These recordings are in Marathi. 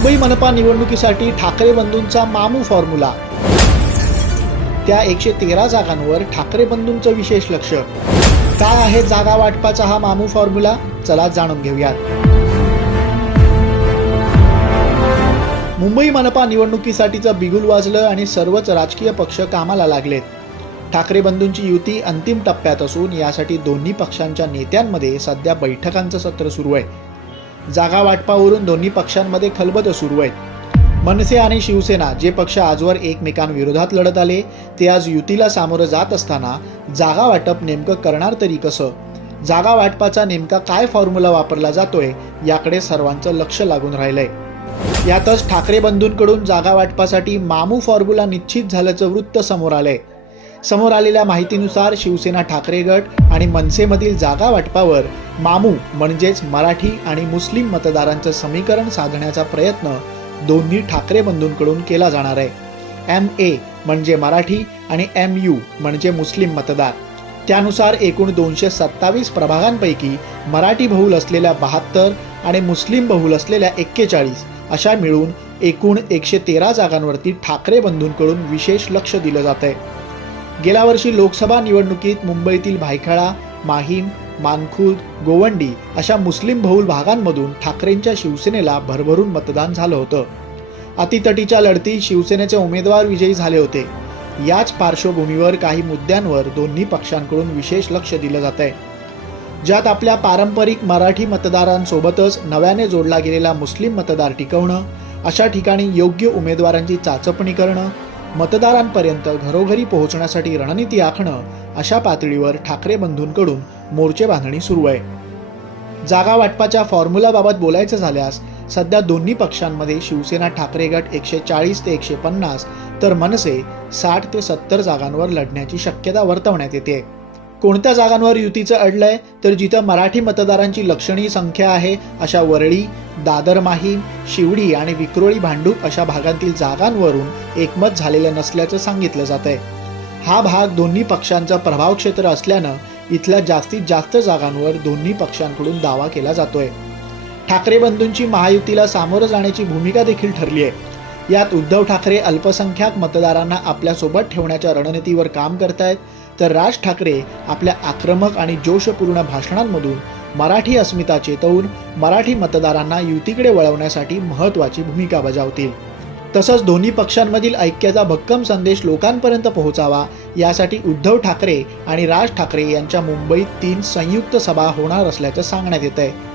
मुंबई मनपा निवडणुकीसाठी ठाकरे बंधूंचा मामू फॉर्म्युला। त्या 113 जागांवर ठाकरे बंधूंचं विशेष लक्ष। काय आहे जागा वाटपाचा हा मामू फॉर्म्युला? चला जाणून घेऊयात। मुंबई मनपा निवडणुकीसाठीचं बिगुल वाजलं आणि सर्वच राजकीय पक्ष कामाला लागलेत। ठाकरे बंधूंची युती अंतिम टप्प्यात असून यासाठी दोन्ही पक्षांच्या नेत्यांमध्ये सध्या बैठकांचं सत्र सुरू आहे। जागा वाटपावरून दोन्ही पक्षांमध्ये खलबत सुरू आहे। मनसे आणि शिवसेना जे पक्ष आजवर एकमेकांविरोधात लढत आले ते आज युतीला सामोरं जात असताना जागा वाटप नेमकं करणार तरी कसं? जागा वाटपाचा नेमका काय फॉर्म्युला वापरला जातोय याकडे सर्वांचं लक्ष लागून राहिलंय। यातच ठाकरे बंधूंकडून जागा वाटपासाठी मामू फॉर्म्युला निश्चित झाल्याचं वृत्त समोर आलंय। समोर आलेल्या माहितीनुसार शिवसेना ठाकरे गट आणि मनसेमधील जागा वाटपावर मामू म्हणजेच मराठी आणि मुस्लिम मतदारांचं समीकरण साधण्याचा प्रयत्न दोन्ही ठाकरे बंधूंकडून केला जाणार आहे। MA म्हणजे मराठी आणि MU म्हणजे मुस्लिम मतदार। त्यानुसार एकूण 227 प्रभागांपैकी मराठी बहुल असलेल्या 72 आणि मुस्लिम बहुल असलेल्या 41 अशा मिळून एकूण 113 जागांवरती ठाकरे बंधूंकडून विशेष लक्ष दिलं जात आहे। गेल्या वर्षी लोकसभा निवडणुकीत मुंबईतील भायखळा, माहीम, मानखुर्द, गोवंडी अशा मुस्लिम बहुल भागांमधून ठाकरेंच्या शिवसेनेला भरभरून मतदान झालं होतं। अतितटीच्या लढतीत शिवसेनेचे उमेदवार विजयी झाले होते। याच पार्श्वभूमीवर काही मुद्द्यांवर दोन्ही पक्षांकडून विशेष लक्ष दिलं जात आहे, ज्यात आपल्या पारंपरिक मराठी मतदारांसोबतच नव्याने जोडला गेलेला मुस्लिम मतदार टिकवणं, अशा ठिकाणी योग्य उमेदवारांची चाचपणी करणं, मतदारांपर्यंत घरोघरी पोहोचण्यासाठी रणनीती आखणं अशा पातळीवर ठाकरे बंधूंकडून मोर्चे बांधणी सुरू आहे। जागा वाटपाच्या फॉर्म्युलाबाबत बोलायचं झाल्यास सध्या दोन्ही पक्षांमध्ये शिवसेना ठाकरे गट 140 ते 150 तर मनसे 60 ते 70 जागांवर लढण्याची शक्यता वर्तवण्यात येते। कोणत्या जागांवर युतीचं अडलंय तर जिथं मराठी मतदारांची लक्षणीय संख्या आहे अशा वरळी, दादर माहीम, शिवडी आणि विक्रोळी भांडूप अशा भागांतील जागांवरून एकमत झालेलं नसल्याचं सांगितलं जात आहे। हा भाग दोन्ही पक्षांचं प्रभाव क्षेत्र असल्यानं इथल्या जास्तीत जास्त जागांवर दोन्ही पक्षांकडून दावा केला जातोय। ठाकरे बंधूंची महायुतीला सामोरं जाण्याची भूमिका देखील ठरली आहे। यात उद्धव ठाकरे अल्पसंख्याक मतदारांना आपल्यासोबत ठेवण्याच्या रणनीतीवर काम करतायत, तर राज ठाकरे आपल्या आक्रमक आणि जोशपूर्ण भाषणांमधून मराठी अस्मिता चेतवून मराठी मतदारांना युतीकडे वळवण्यासाठी महत्त्वाची भूमिका बजावतील। तसंच दोन्ही पक्षांमधील ऐक्याचा भक्कम संदेश लोकांपर्यंत पोहोचावा यासाठी उद्धव ठाकरे आणि राज ठाकरे यांच्या मुंबईत 3 संयुक्त सभा होणार असल्याचं सांगण्यात येत आहे।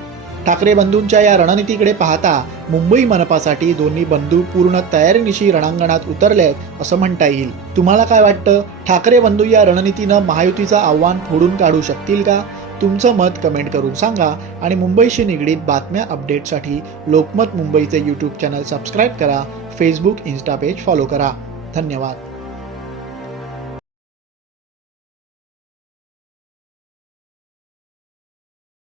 ठाकरे बंधूंच्या या रणनीतीकडे पाहता मुंबई मनपासाठी दोन्ही बंधू पूर्ण तयारीनिशी रणांगणात उतरलेत असं म्हणता येईल। तुम्हाला काय वाटतं? ठाकरे बंधू या रणनीतीनं महायुतीचं आव्हान फोडून काढू शकतील का? तुमचं मत कमेंट करून सांगा आणि मुंबईशी निगडीत बातम्या अपडेटसाठी लोकमत मुंबईचे YouTube चॅनल सबस्क्राईब करा, फेसबुक, इन्स्टा पेज फॉलो करा। धन्यवाद।